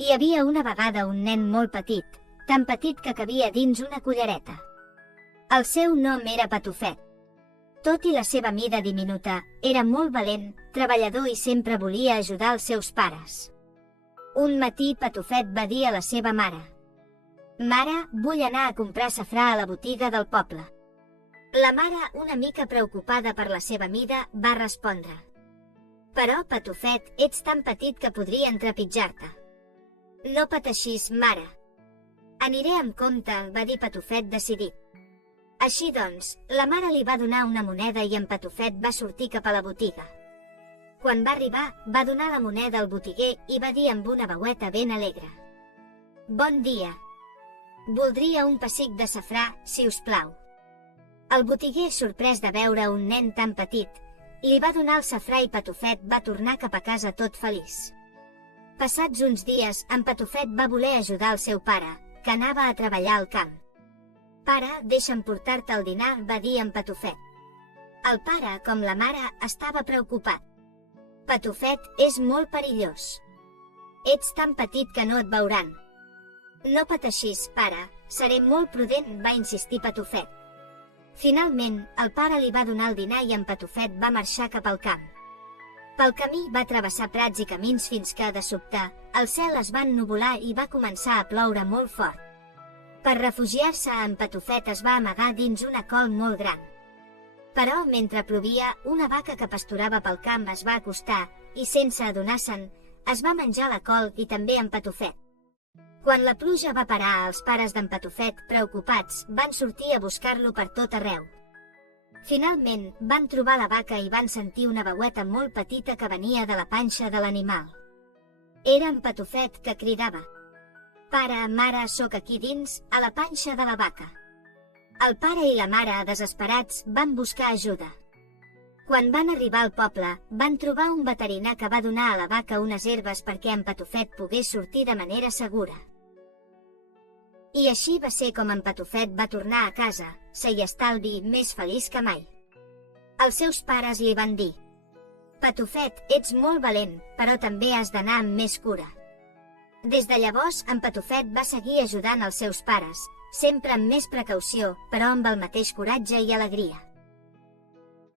Hi havia una vegada un nen molt petit, tan petit que cabia dins una cullereta. El seu nom era Patufet. Tot i la seva mida diminuta, era molt valent, treballador i sempre volia ajudar els seus pares. Un matí Patufet va dir a la seva mare: «Mare, vull anar a comprar safrà a la botiga del poble». La mare, una mica preocupada per la seva mida, va respondre: «Però, Patufet, ets tan petit que podrien trepitjar-te». «No pateixis, mare». «Aniré amb compte», va dir Patufet decidit. Així doncs, la mare li va donar una moneda i en Patufet va sortir cap a la botiga. Quan va arribar, va donar la moneda al botiguer i va dir amb una veueta ben alegre: «Bon dia. Voldria un pessic de safrà, si us plau». El botiguer, sorprès de veure un nen tan petit, li va donar el safrà i Patufet va tornar cap a casa tot feliç. Passats uns dies, en Patufet va voler ajudar el seu pare, que anava a treballar al camp. «Pare, deixa'm portar-te el dinar», va dir en Patufet. El pare, com la mare, estava preocupat. «Patufet, és molt perillós. Ets tan petit que no et veuran». «No pateixis, pare, seré molt prudent», va insistir Patufet. Finalment, el pare li va donar el dinar i en Patufet va marxar cap al camp. Pel camí va travessar prats i camins fins que, de sobte, el cel es va ennuvolar i va començar a ploure molt fort. Per refugiar-se, en Patufet es va amagar dins una col molt gran. Però, mentre plovia, una vaca que pasturava pel camp es va acostar i, sense adonar-se'n, es va menjar la col i també en Patufet. Quan la pluja va parar, els pares d'en Patufet, preocupats, van sortir a buscar-lo per tot arreu. Finalment, van trobar la vaca i van sentir una veueta molt petita que venia de la panxa de l'animal. Era en Patufet, que cridava: «Pare, mare, sóc aquí dins, a la panxa de la vaca». El pare i la mare, desesperats, van buscar ajuda. Quan van arribar al poble, van trobar un veterinar que va donar a la vaca unes herbes perquè en Patufet pogués sortir de manera segura. I així va ser com en Patufet va tornar a casa, sa i estalvi, més feliç que mai. Els seus pares li van dir: «Patufet, ets molt valent, però també has d'anar amb més cura». Des de llavors, en Patufet va seguir ajudant els seus pares, sempre amb més precaució, però amb el mateix coratge i alegria.